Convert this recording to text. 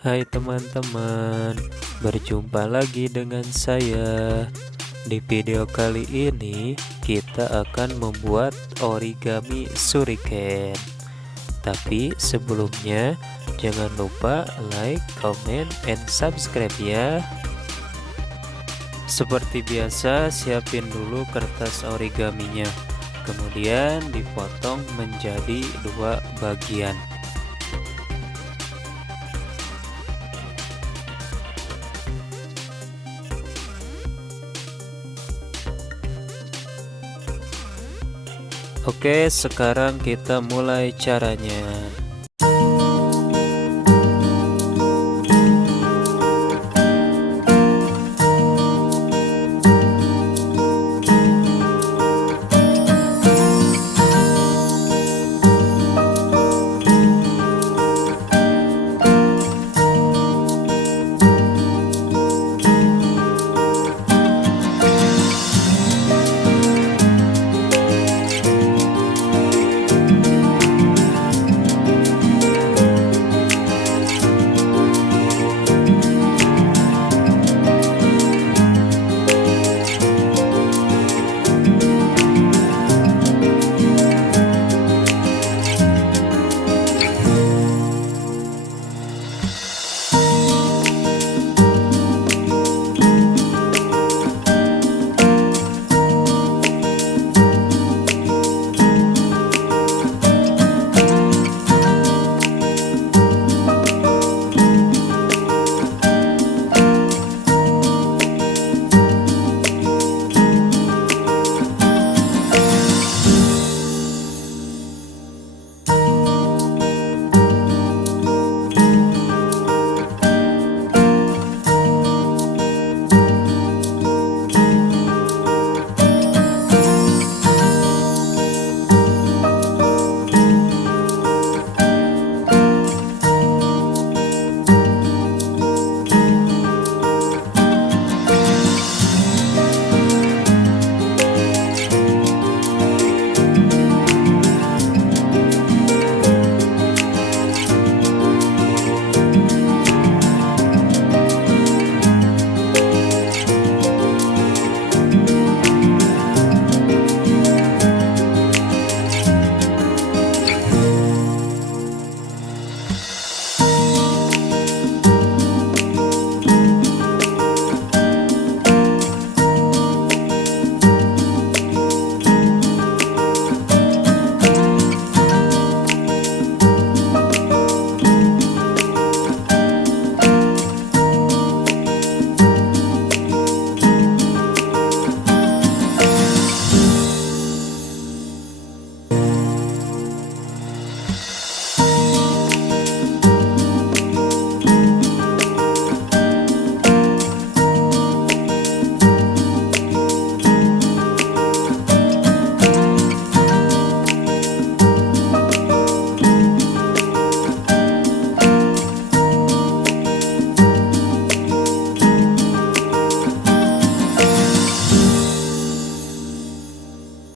Hai teman-teman, berjumpa lagi dengan saya. Di video kali ini kita akan membuat origami shuriken. Tapi sebelumnya jangan lupa like, comment, and subscribe ya. Seperti biasa, siapin dulu kertas origaminya. Kemudian dipotong menjadi 2 bagian. Oke, sekarang kita mulai caranya.